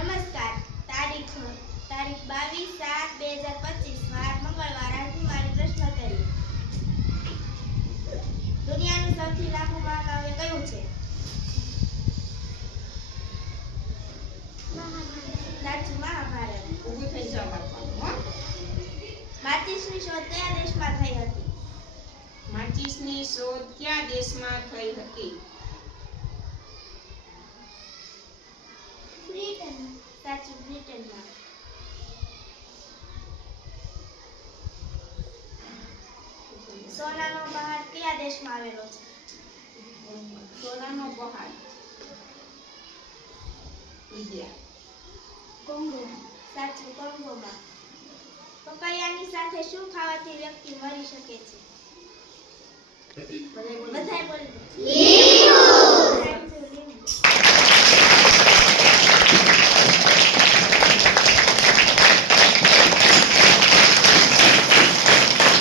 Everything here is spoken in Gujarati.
નમસ્કાર. તારીખ તારીખ બાવીસ સાત બે હજાર પચીસ. વાર મંગળવાર. આજની મારી પ્રશ્નોત્તરી દુનિયાનું સૌથી લાંબુ મહાકાવ્ય કયું છે? સાચું મહાભારત. ઊભું થઈ જાવ શોધ કયા દેશમાં થઈ હતી? માચીસની શોધ કયા દેશમાં થઈ હતી સાચું બ્રિટનમાં સોનાનો પહાડ કયા દેશમાં આવેલો છે? સોનાનો પહાડ ઇન્ડિયા. કોંગો. સાચું કોંગોમાં. પપૈયાની સાથે શું ખાવાથી વ્યક્તિ મરી શકે છે? બધાય બોલી દો.